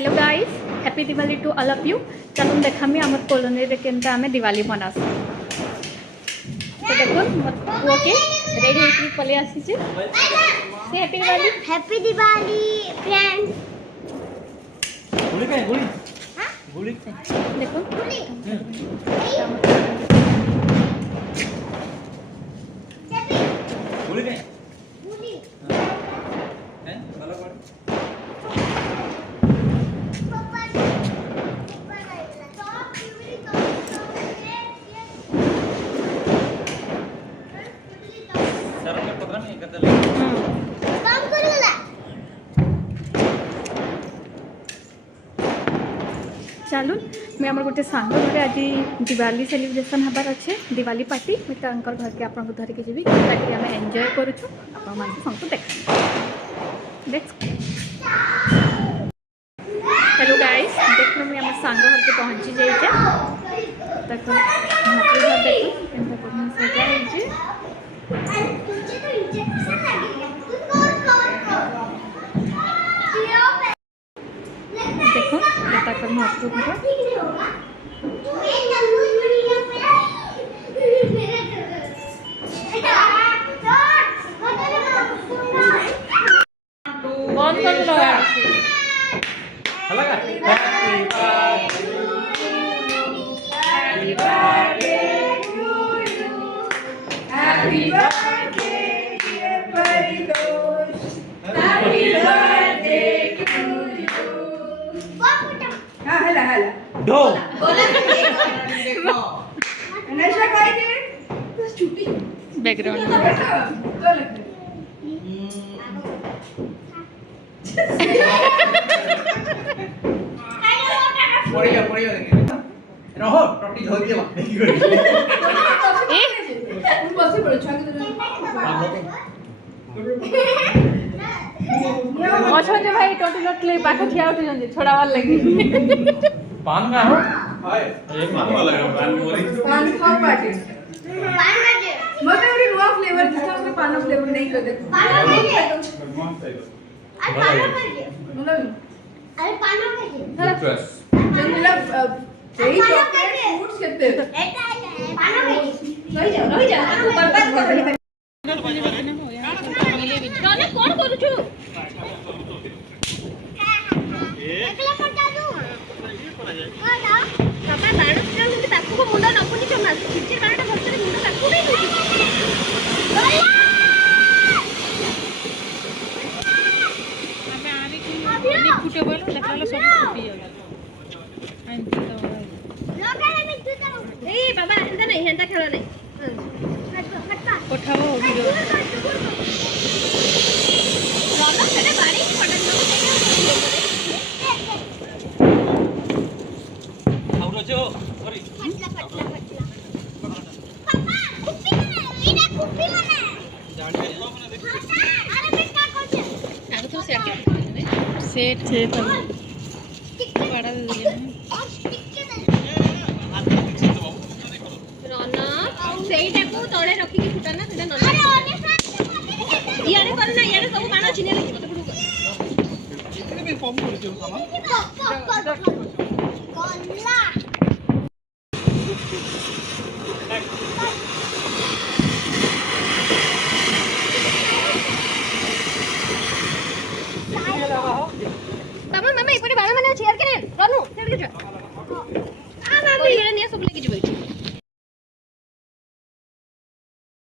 Hello guys, happy Diwali to all of you. चलो देखामी आम कॉलोनी रे केनता आमे दिवाली मनास। तो देखो मत पुओ के रेडी होके पले आसी छी। से हैप्पी दिवाली फ्रेंड्स। गुली पे गुली हां गुली देखो गुली गुली पे गुली हैं वाला पड़ चलो मैं आम गोटे सांग घर आज दिवाली सेलिब्रेशन हबार अच्छे दिवाली पार्टी मुझे घर के आपको धरिकी जी ताकि आम एंजॉय करूँ आपको देखा। हेलो गाइस, देख मुझे आम सांग घर के पहुँची जाइए। देखो घर देखो सजा देखो ये महत्व घर बंद कर लो यार happy birthday to you happy birthday dear Paritosh happy birthday to you. हां हला दो बोला देखो नशा काय दे बस छुट्टी बैकग्राउंड पड़िया रहो टोटी धो दियो ए बसे पड़ो छाके तो अच्छा जे भाई टोटी लटले पाखो खिया उठ जंदी छोड़ावार लगी पान का हो हाय एक पान वाला लगा पान मोरी पान खाओ पार्टी पान बजे मते उरी नुआ फ्लेवर जिसका उसमें पान फ्लेवर नहीं कर देखो पान बजे अरे पान बजे मतलब अरे पान बजे ड्रेस जंगला यही चॉकलेट फ्रूट्स कहते हैं पान बजे रही जाओ तू बर्बाद कर देली रोने कौन करू छु एकला पटा दू कोना बाबा बाड़ से ताकू को मुंडा नपुनी चमा किचे बाड़ा भरतरे मुंडा ताकू नहीं दूची हमें आने की नहीं फुटे बोलो देखला सब फुटी गला आंटी तो लोकाले में तू ए बाबा हेंदा नहीं हेंदा खेला नहीं उठाओ वीडियो रोना सेटे बाड़ी पटन दो आउरो जो सॉरी फटला पापा कुप्पी मने इने कुप्पी मने जाने को मने देख अरे मैं क्या करछे आगे तो सेट है पर बड़ा दे दिया रोना सेईटा को तळे रखी की फुटा ना सेटा न अरे यारे कर ना यारे सब बाण चिने लगी मत पड़ू इतने भी कम कर दियो सामान कोल्ला मामा मामा इपरे बाण माने चेयर के रोनु सेड के जा आ मामा ये ने सब लेके जबै